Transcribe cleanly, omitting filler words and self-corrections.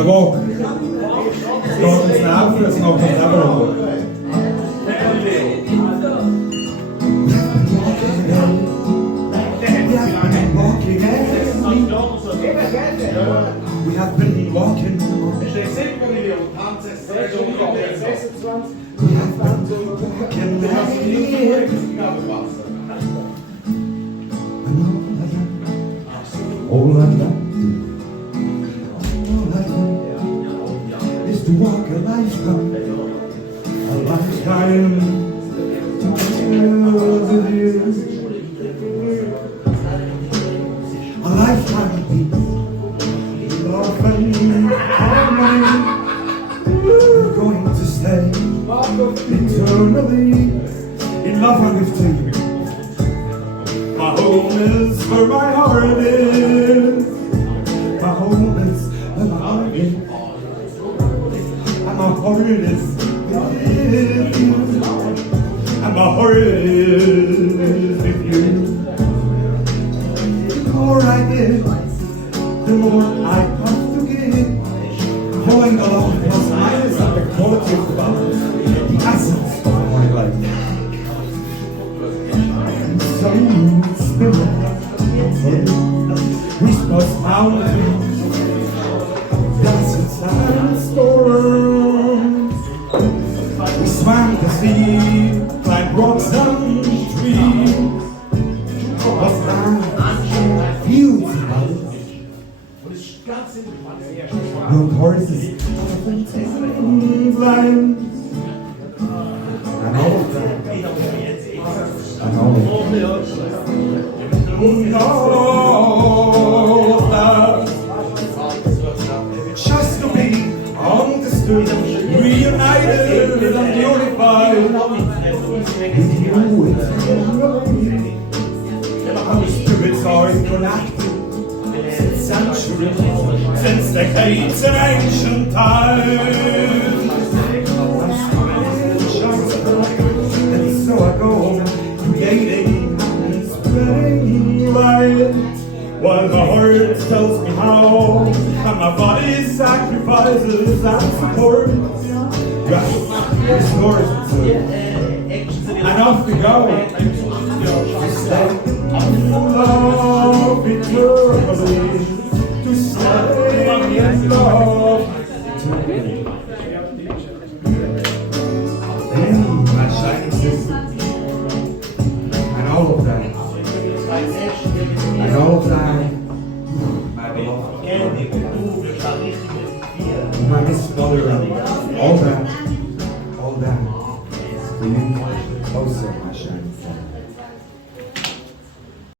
Jawohl. Es geht ums Leben, es macht das Leben auch. We have been walking. All I know is to walk a lifetime. A lifetime. A lifetime of peace, love and harmony. We're going to stay eternally in love and with you. My home is where my heart is. My home is where my heart is. And my heart is with you. And my heart is with you. The more I give, the more I have to give. Knowing the love plus minus and the quality of the balance, the essence of my life. So spirit, whispers mountains, dances and storms. We swam the sea, climbed rocks and trees. Was land, fields and valleys. Rode horses, elephants and lions. And all of that. And all of that. Just to be understood, reunited and unified with you. Our spirits are interacting since centuries, since decades of ancient times. And so I go creating and spreading light, while my heart tells me how, and my body sacrifices and supports. Yes, restores it. And off we go. To stay in love eternally. To stay in love eternally. My shining sister. And all of that. And all of that. My beloved. My Miss Mother. All that. All that. For you also, my shining sister.